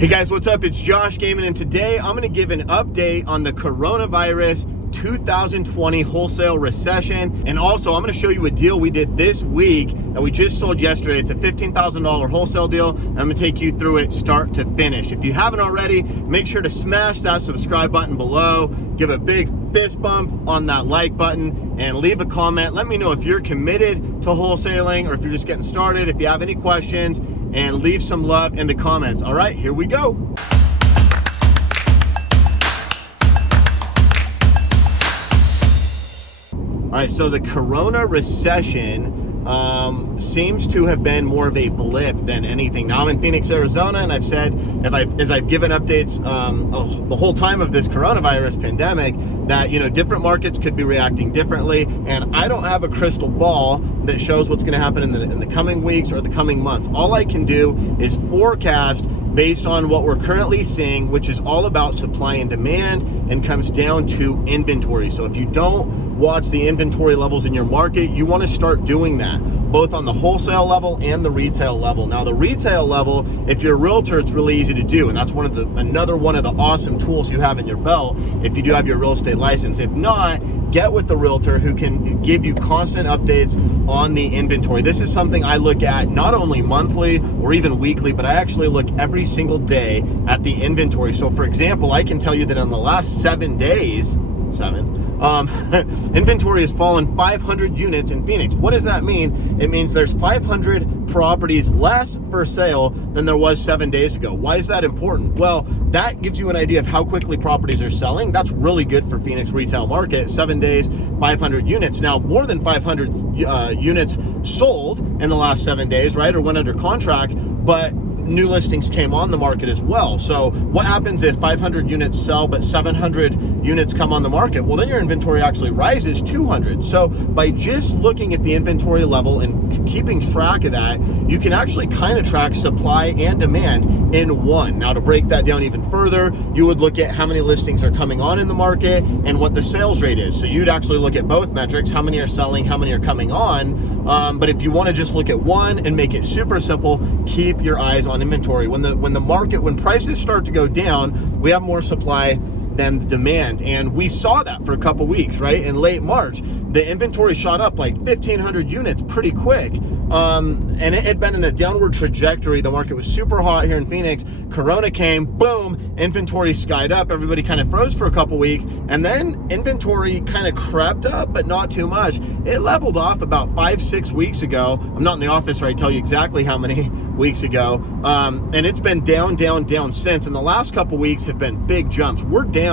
Hey guys, what's up? It's Josh Gaming, and today I'm going to give an update on the coronavirus 2020 wholesale recession. And also I'm going to show you a deal we did this week that we just sold yesterday. It's a $15,000 wholesale deal, and I'm going to take you through it start to finish. If you haven't already, make sure to smash that subscribe button below, give a big fist bump on that like button, and leave a comment. Let me know if you're committed to wholesaling or if you're just getting started. If you have any questions, and leave some love in the comments. All right, here we go. All right, so the corona recession seems to have been more of a blip than anything. Now I'm in Phoenix, Arizona, and I've said, as I've given updates the whole time of this coronavirus pandemic, that different markets could be reacting differently, and I don't have a crystal ball that shows what's going to happen in the coming weeks or the coming months. All I can do is forecast based on what we're currently seeing, which is all about supply and demand, and comes down to inventory. So if you don't watch the inventory levels in your market, you want to start doing that, both on the wholesale level and the retail level. Now the retail level, if you're a realtor, it's really easy to do, and that's another one of the awesome tools you have in your belt if you do have your real estate license. If not, get with the realtor who can give you constant updates on the inventory. This is something I look at not only monthly or even weekly, but I actually look every single day at the inventory. So for example, I can tell you that in the last 7 days, inventory has fallen 500 units in Phoenix. What does that mean? It means there's 500 properties less for sale than there was 7 days ago. Why is that important? Well, that gives you an idea of how quickly properties are selling. That's really good for Phoenix retail market. 7 days, 500 units. Now, more than 500 units sold in the last 7 days, right, or went under contract, but new listings came on the market as well. So what happens if 500 units sell but 700 units come on the market? Well, then your inventory actually rises 200. So by just looking at the inventory level and keeping track of that, you can actually kind of track supply and demand in one. Now to break that down even further, you would look at how many listings are coming on in the market and what the sales rate is. So you'd actually look at both metrics, how many are selling, how many are coming on. But if you want to just look at one and make it super simple, keep your eyes on inventory. When prices start to go down, we have more supply than demand, and we saw that for a couple weeks, right? In late March, the inventory shot up like 1,500 units pretty quick, and it had been in a downward trajectory. The market was super hot here in Phoenix. Corona came, boom, inventory skied up. Everybody kind of froze for a couple weeks, and then inventory kind of crept up, but not too much. It leveled off about 5-6 weeks ago. I'm not in the office where I tell you exactly how many weeks ago, and it's been down since, and the last couple weeks have been big jumps. We're down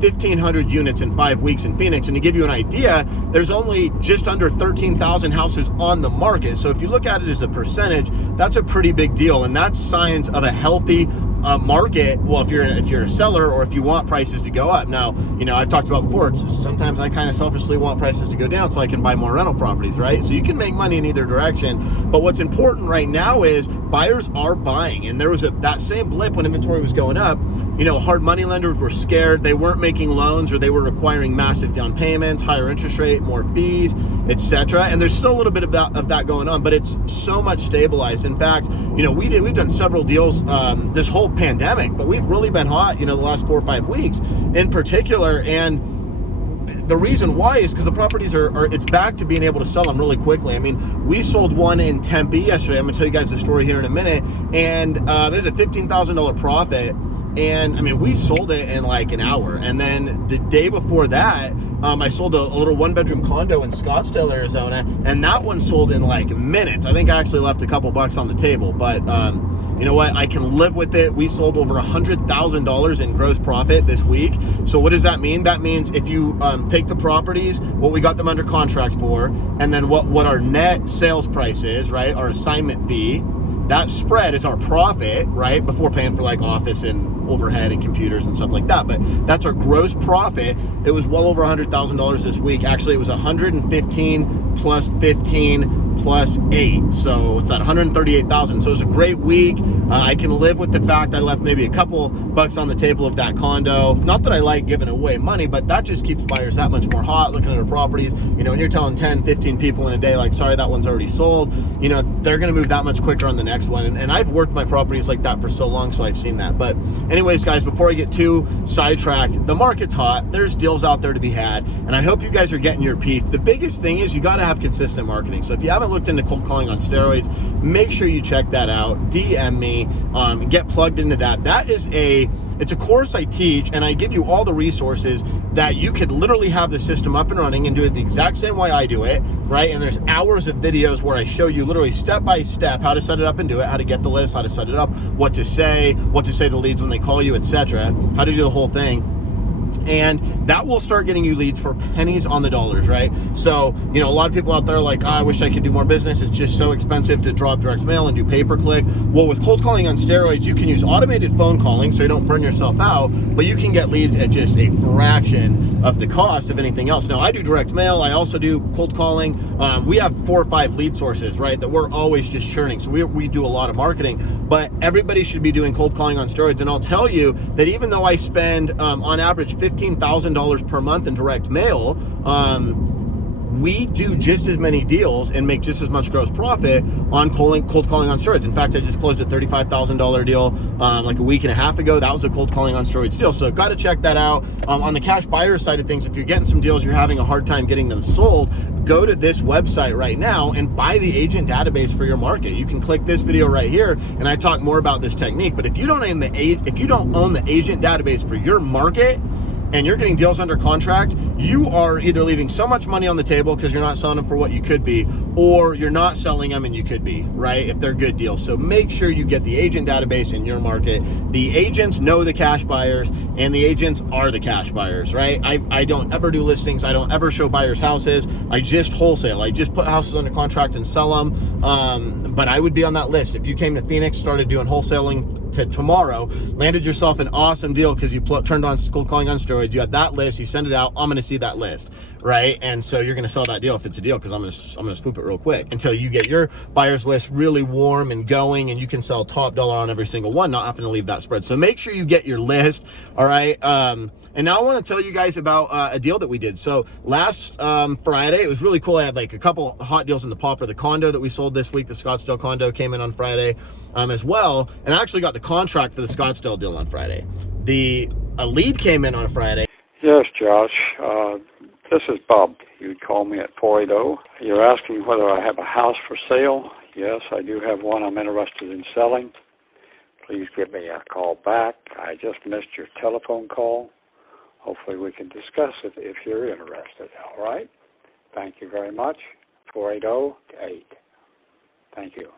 1,500 units in 5 weeks in Phoenix, and to give you an idea, there's only just under 13,000 houses on the market. So if you look at it as a percentage, that's a pretty big deal, and that's signs of a healthy market. Well, if you're a seller or if you want prices to go up. Now, I've talked about before, sometimes I kind of selfishly want prices to go down so I can buy more rental properties, right? So you can make money in either direction. But what's important right now is buyers are buying, and there was that same blip when inventory was going up. Hard money lenders were scared. They weren't making loans, or they were requiring massive down payments, higher interest rate, more fees, etc. And there's still a little bit of that going on, but it's so much stabilized. In fact, we've done several deals this whole pandemic, but we've really been hot, the last 4 or 5 weeks in particular. And the reason why is because the properties it's back to being able to sell them really quickly. I mean, we sold one in Tempe yesterday. I'm gonna tell you guys the story here in a minute, and there's a $15,000 profit. And I mean, we sold it in like an hour. And then the day before that, I sold a little 1-bedroom condo in Scottsdale, Arizona, and that one sold in like minutes. I think I actually left a couple bucks on the table, but you know what? I can live with it. We sold over $100,000 in gross profit this week. So what does that mean? That means if you take the properties, what we got them under contracts for, and then what our net sales price is, right? Our assignment fee, that spread is our profit, right? Before paying for like office and overhead and computers and stuff like that. But that's our gross profit. It was well over $100,000 this week. Actually, it was 115 plus 15 plus 8, so it's at 138,000. So it's a great week. I can live with the fact I left maybe a couple bucks on the table of that condo. Not that I like giving away money, but that just keeps buyers that much more hot looking at our properties. You know, when you're telling 10, 15 people in a day, like, sorry, that one's already sold, you know, they're going to move that much quicker on the next one. And I've worked my properties like that for so long, so I've seen that. But anyways, guys, before I get too sidetracked, the market's hot. There's deals out there to be had, and I hope you guys are getting your piece. The biggest thing is you got to have consistent marketing. So if you haven't looked into cold calling on steroids, make sure you check that out. DM me, get plugged into that. It's a course I teach, and I give you all the resources that you could literally have the system up and running and do it the exact same way I do it, right? And there's hours of videos where I show you literally step by step how to set it up and do it, how to get the list, how to set it up, what to say to leads when they call you, etc., how to do the whole thing. And that will start getting you leads for pennies on the dollars, right? So, you know, a lot of people out there are like, oh, I wish I could do more business. It's just so expensive to drop direct mail and do pay-per-click. Well, with cold calling on steroids, you can use automated phone calling so you don't burn yourself out, but you can get leads at just a fraction of the cost of anything else. Now, I do direct mail. I also do cold calling. We have 4 or 5 lead sources, right, that we're always just churning. So we do a lot of marketing, but everybody should be doing cold calling on steroids. And I'll tell you that even though I spend on average $15,000 per month in direct mail, we do just as many deals and make just as much gross profit on cold calling on steroids. In fact, I just closed a $35,000 deal like a week and a half ago. That was a cold calling on steroids deal. So got to check that out. On the cash buyer side of things, if you're getting some deals, you're having a hard time getting them sold, go to this website right now and buy the agent database for your market. You can click this video right here, and I talk more about this technique. But if you don't own the agent database for your market, and you're getting deals under contract, you are either leaving so much money on the table because you're not selling them for what you could be, or you're not selling them and you could be, right, if they're good deals. So make sure you get the agent database in your market. The agents know the cash buyers, and the agents are the cash buyers, right? I don't ever do listings. I don't ever show buyers houses. I just wholesale. I just put houses under contract and sell them. But I would be on that list. If you came to Phoenix, started doing wholesaling tomorrow, landed yourself an awesome deal because you turned on cold calling on steroids, you had that list, you send it out, I'm going to see that list, right? And so you're going to sell that deal if it's a deal, because I'm going to swoop it real quick until you get your buyers list really warm and going, and you can sell top dollar on every single one, not having to leave that spread. So make sure you get your list, all right? And now I want to tell you guys about a deal that we did. So last Friday, it was really cool. I had like a couple hot deals in the popper. The condo that we sold this week, the Scottsdale condo, came in on Friday as well. And I actually got the contract for the Scottsdale deal on Friday. A lead came in on Friday. Yes, Josh. This is Bob. You'd call me at 480. You're asking whether I have a house for sale. Yes, I do have one I'm interested in selling. Please give me a call back. I just missed your telephone call. Hopefully we can discuss it if you're interested. All right? Thank you very much. 480-8. Thank you.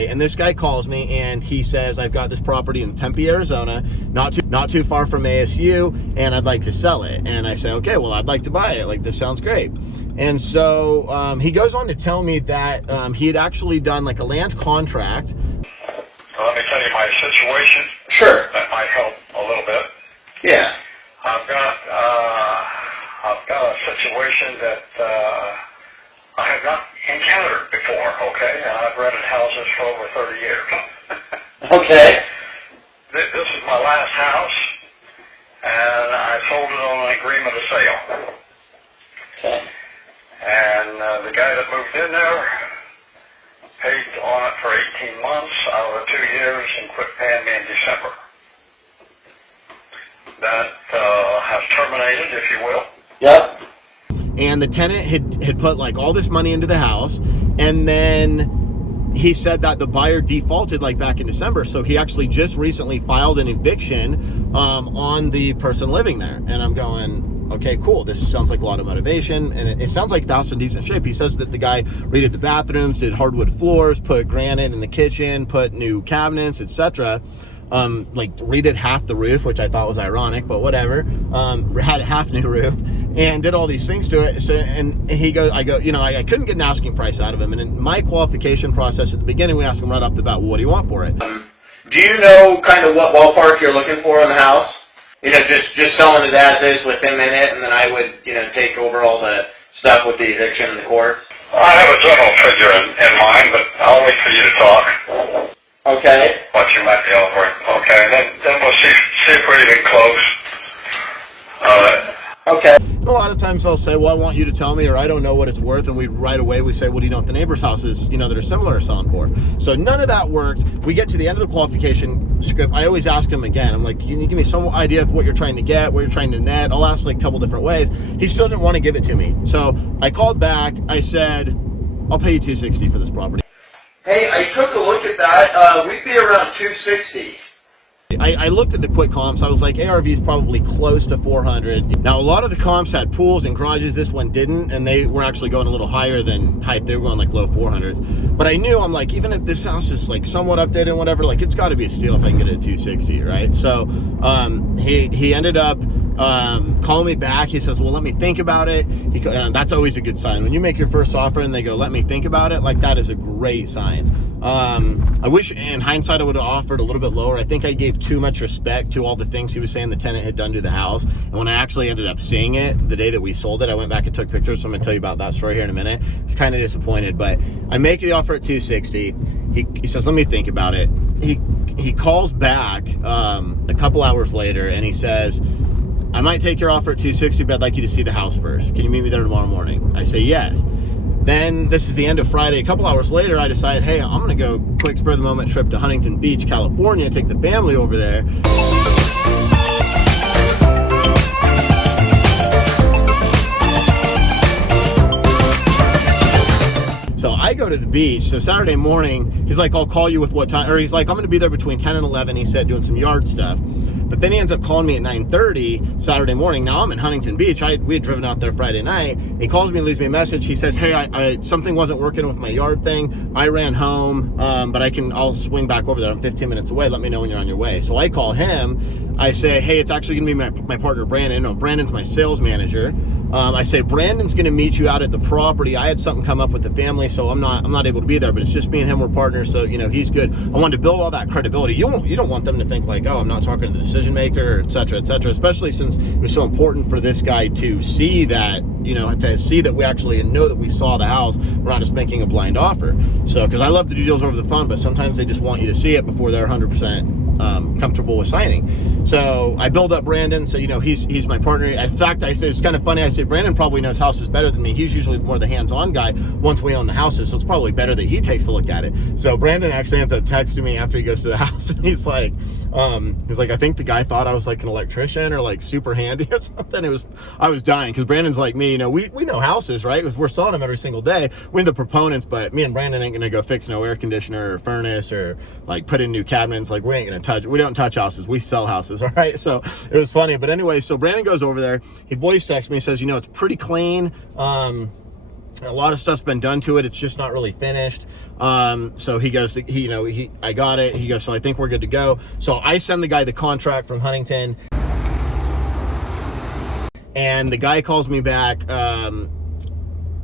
And this guy calls me and he says, I've got this property in Tempe, Arizona, not too far from ASU, and I'd like to sell it. And I say, okay, well, I'd like to buy it. Like, this sounds great. And so he goes on to tell me that he had actually done like a land contract. Let me tell you my situation. Sure. That might help a little bit. Yeah. I've got a situation that I have not encountered before, okay? And I've rented houses for over 30 years. Okay. This is my last house, and I sold it on an agreement of sale. Okay. And the guy that moved in there paid on it for 18 months out of the 2 years and quit paying me in December. That has terminated, if you will. Yep. And the tenant had put like all this money into the house, and then he said that the buyer defaulted like back in December. So he actually just recently filed an eviction on the person living there. And I'm going, okay, cool. This sounds like a lot of motivation, and it sounds like the house in decent shape. He says that the guy redid the bathrooms, did hardwood floors, put granite in the kitchen, put new cabinets, etc. Like redid half the roof, which I thought was ironic, but whatever. Had a half new roof and did all these things to it. So, and he goes, I couldn't get an asking price out of him. And in my qualification process at the beginning, we asked him right off the bat, well, what do you want for it? Do you know kind of what ballpark you're looking for in the house? You know, just selling it as is with him in it, and then I would, take over all the stuff with the eviction and the courts? I have a general figure in mind, but I'll wait for you to talk. Okay. What you might be offering. Okay, then we'll see if we're even close. Okay. A lot of times they'll say, well, I want you to tell me, or I don't know what it's worth. And right away we say, well, do you know what the neighbor's houses, that are similar are selling for? So none of that worked. We get to the end of the qualification script. I always ask him again. I'm like, can you give me some idea of what you're trying to get, what you're trying to net? I'll ask like a couple different ways. He still didn't want to give it to me. So I called back. I said, I'll pay you $260 for this property. Hey, I took a look at that. We'd be around 260. I looked at the quick comps. I was like, ARV is probably close to 400. Now, a lot of the comps had pools and garages. This one didn't, and they were actually going a little higher than height. They were going like low 400s. But I knew, I'm like, even if this house is like somewhat updated and whatever, like it's got to be a steal if I can get it at 260, right? So he ended up calling me back. He says, well, let me think about it. And that's always a good sign. When you make your first offer and they go, let me think about it, like that is a great sign. I wish in hindsight I would have offered a little bit lower. I think I gave too much respect to all the things he was saying the tenant had done to the house. And when I actually ended up seeing it the day that we sold it, I went back and took pictures. So I'm gonna tell you about that story here in a minute. I was kind of disappointed, but I make the offer at 260. He says, let me think about it. He calls back a couple hours later and he says, I might take your offer at 260, but I'd like you to see the house first. Can you meet me there tomorrow morning? I say yes. Then this is the end of Friday. A couple hours later, I decide, hey, I'm gonna go quick spur of the moment trip to Huntington Beach, California, take the family over there. So I go to the beach. So Saturday morning, he's like, I'll call you with what time, or he's like, I'm gonna be there between 10 and 11, he said, doing some yard stuff. But then he ends up calling me at 9:30 Saturday morning. Now I'm in Huntington Beach. We had driven out there Friday night. He calls me and leaves me a message. He says, hey, I something wasn't working with my yard thing. I ran home, but I'll swing back over there. I'm 15 minutes away. Let me know when you're on your way. So I call him. I say, hey, it's actually gonna be my partner, Brandon. No, Brandon's my sales manager. I say, Brandon's gonna meet you out at the property. I had something come up with the family, so I'm not able to be there, but it's just me and him, we're partners, so he's good. I wanted to build all that credibility. You don't want them to think like, oh, I'm not talking to the decision maker, et cetera, especially since it was so important for this guy to see that, to see that we actually know that we saw the house. We're not just making a blind offer. So, because I love to do deals over the phone, but sometimes they just want you to see it before they're 100% comfortable with signing. So I build up Brandon. So, he's my partner. In fact, I say, it's kind of funny. I say, Brandon probably knows houses better than me. He's usually more the hands-on guy once we own the houses. So it's probably better that he takes a look at it. So Brandon actually ends up texting me after he goes to the house. And he's like, I think the guy thought I was like an electrician or like super handy or something. I was dying because Brandon's like me, we know houses, right? We're selling them every single day. We're the proponents, but me and Brandon ain't going to go fix no air conditioner or furnace or like put in new cabinets. Like we don't touch houses. We sell houses. All right. So it was funny, but anyway, so Brandon goes over there. He voice texts me, says, it's pretty clean. A lot of stuff's been done to it. It's just not really finished. So he goes, I got it. He goes, so I think we're good to go. So I send the guy the contract from Huntington, and the guy calls me back,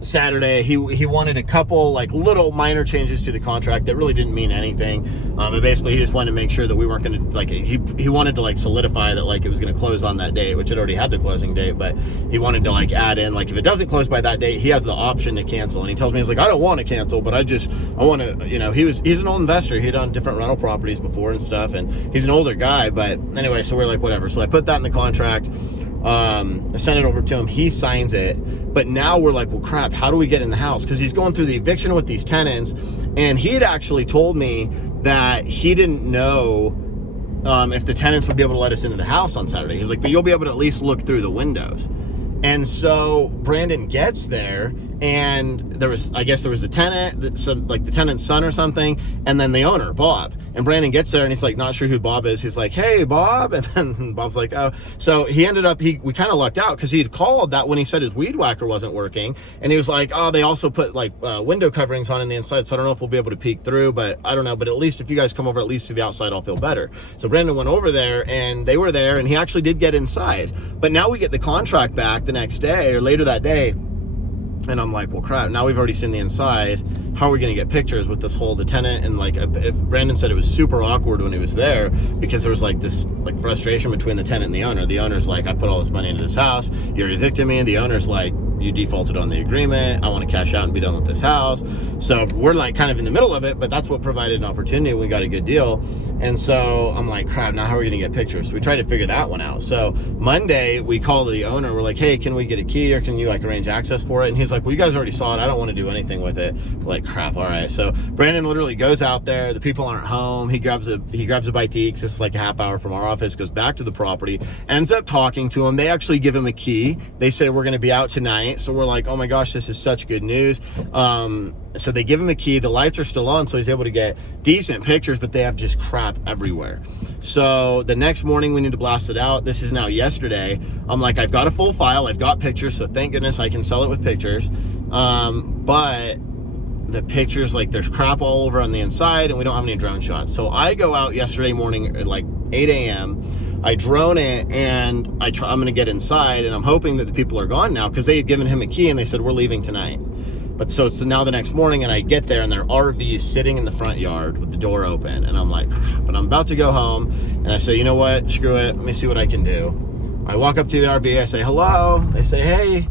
Saturday. He wanted a couple like little minor changes to the contract that really didn't mean anything. But basically he just wanted to make sure that we weren't going to like, he wanted to like solidify that like it was going to close on that date, which it already had the closing date, but he wanted to like add in, like if it doesn't close by that date, he has the option to cancel. And he tells me, he's like, I don't want to cancel, but I want to, he's an old investor. He'd done different rental properties before and stuff. And he's an older guy, but anyway, so we're like, whatever. So I put that in the contract. I sent it over to him. He signs it. But now we're like, well, crap, how do we get in the house? Because he's going through the eviction with these tenants. And he had actually told me that he didn't know if the tenants would be able to let us into the house on Saturday. He's like, but you'll be able to at least look through the windows. And so Brandon gets there, and there was the tenant, like the tenant's son or something, and then the owner, Bob. And Brandon gets there, and he's like, not sure who Bob is. He's like, hey, Bob. And then Bob's like, oh. So he ended up, we kind of lucked out because he had called that when he said his weed whacker wasn't working. And he was like, oh, they also put like window coverings on the inside. So I don't know if we'll be able to peek through, but I don't know. But at least if you guys come over at least to the outside, I'll feel better. So Brandon went over there, and they were there, and he actually did get inside. But now we get the contract back the next day or later that day. And I'm like, well, crap, now we've already seen the inside. How are we going to get pictures with this whole, the tenant? And like, Brandon said it was super awkward when he was there because there was like this like frustration between the tenant and the owner. The owner's like, I put all this money into this house. You're evicting me. And the owner's like, you defaulted on the agreement. I want to cash out and be done with this house. So we're like kind of in the middle of it, but that's what provided an opportunity. We got a good deal. And so I'm like, crap, now how are we going to get pictures? So we tried to figure that one out. So Monday we call the owner. We're like, hey, can we get a key, or can you like arrange access for it? And he's like, well, you guys already saw it. I don't want to do anything with it. We're like, crap. All right. So Brandon literally goes out there. The people aren't home. He grabs a bite to eat, 'cause it's like a half hour from our office, goes back to the property, ends up talking to him. They actually give him a key. They say, we're going to be out tonight. So we're like, oh my gosh, this is such good news. So they give him a key. The lights are still on, so he's able to get decent pictures, but they have just crap everywhere. So the next morning we need to blast it out. This is now yesterday. I'm like, I've got a full file. I've got pictures, so thank goodness I can sell it with pictures. But the pictures, like there's crap all over on the inside, and we don't have any drone shots. So I go out yesterday morning at like 8 a.m. I drone it, and I'm going to get inside, and I'm hoping that the people are gone now, because they had given him a key and they said, we're leaving tonight. But so it's now the next morning, and I get there, and their RV is sitting in the front yard with the door open, and I'm like, crap. But I'm about to go home, and I say, you know what, screw it, let me see what I can do. I walk up to the RV, I say, hello. They say, hey.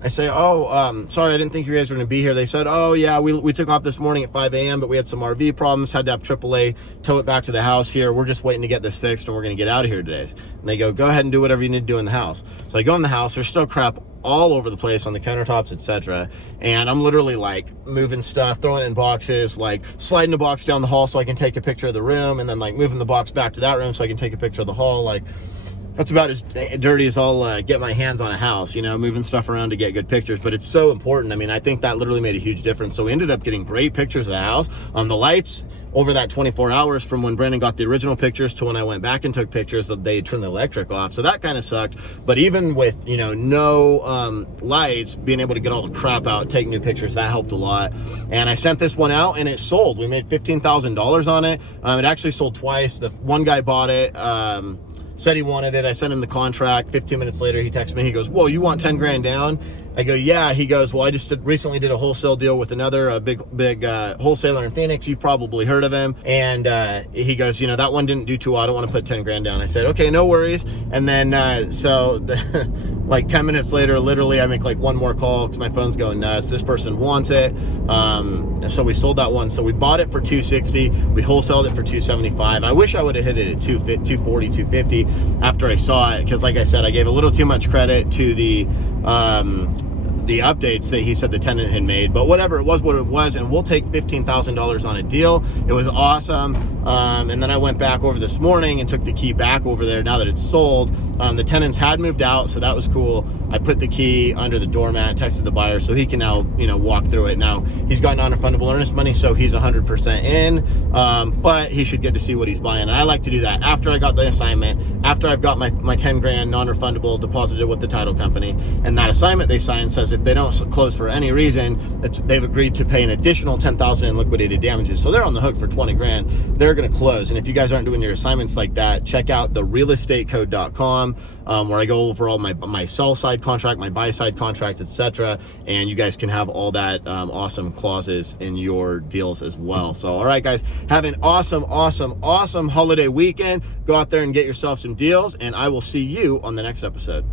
I say, oh, sorry, I didn't think you guys were going to be here. They said, oh, yeah, we took off this morning at 5 a.m., but we had some RV problems, had to have AAA tow it back to the house here. We're just waiting to get this fixed, and we're going to get out of here today. And they go ahead and do whatever you need to do in the house. So I go in the house. There's still crap all over the place on the countertops, etc. And I'm literally like moving stuff, throwing it in boxes, like sliding the box down the hall so I can take a picture of the room, and then like moving the box back to that room so I can take a picture of the hall. Like, that's about as dirty as I'll get my hands on a house, you know, moving stuff around to get good pictures. But it's so important. I mean, I think that literally made a huge difference. So we ended up getting great pictures of the house. The lights over that 24 hours from when Brandon got the original pictures to when I went back and took pictures, that they turned the electric off. So that kind of sucked. But even with, you know, no lights, being able to get all the crap out, take new pictures, that helped a lot. And I sent this one out, and it sold. We made $15,000 on it. It actually sold twice. The one guy bought it. Said he wanted it. I sent him the contract. 15 minutes later, he texted me. He goes, whoa, you want 10 grand down? I go, yeah. He goes, well, I just recently did a wholesale deal with another big wholesaler in Phoenix. You've probably heard of him. And he goes, you know, that one didn't do too well. I don't want to put 10 grand down. I said, okay, no worries. And then like 10 minutes later, literally, I make like one more call because my phone's going nuts. This person wants it. So we sold that one. So we bought it for $260. We wholesaled it for $275. I wish I would have hit it at $240, $250 after I saw it, because like I said, I gave a little too much credit to the updates that he said the tenant had made. But whatever, it was what it was, and we'll take $15,000 on a deal. It was awesome. And then I went back over this morning and took the key back over there now that it's sold. The tenants had moved out, so that was cool. I put the key under the doormat, texted the buyer, so he can now, you know, walk through it. Now he's got non-refundable earnest money, so he's 100% in, but he should get to see what he's buying. And I like to do that after I got the assignment, after I've got my 10 grand non-refundable deposited with the title company, and that assignment they sign says if they don't close for any reason, they've agreed to pay an additional $10,000 in liquidated damages. So they're on the hook for 20 grand. They're going to close. And if you guys aren't doing your assignments like that, check out the realestatecode.com, where I go over all my sell side contract, my buy side contract, etc. And you guys can have all that awesome clauses in your deals as well. So, all right, guys, have an awesome holiday weekend. Go out there and get yourself some deals, and I will see you on the next episode.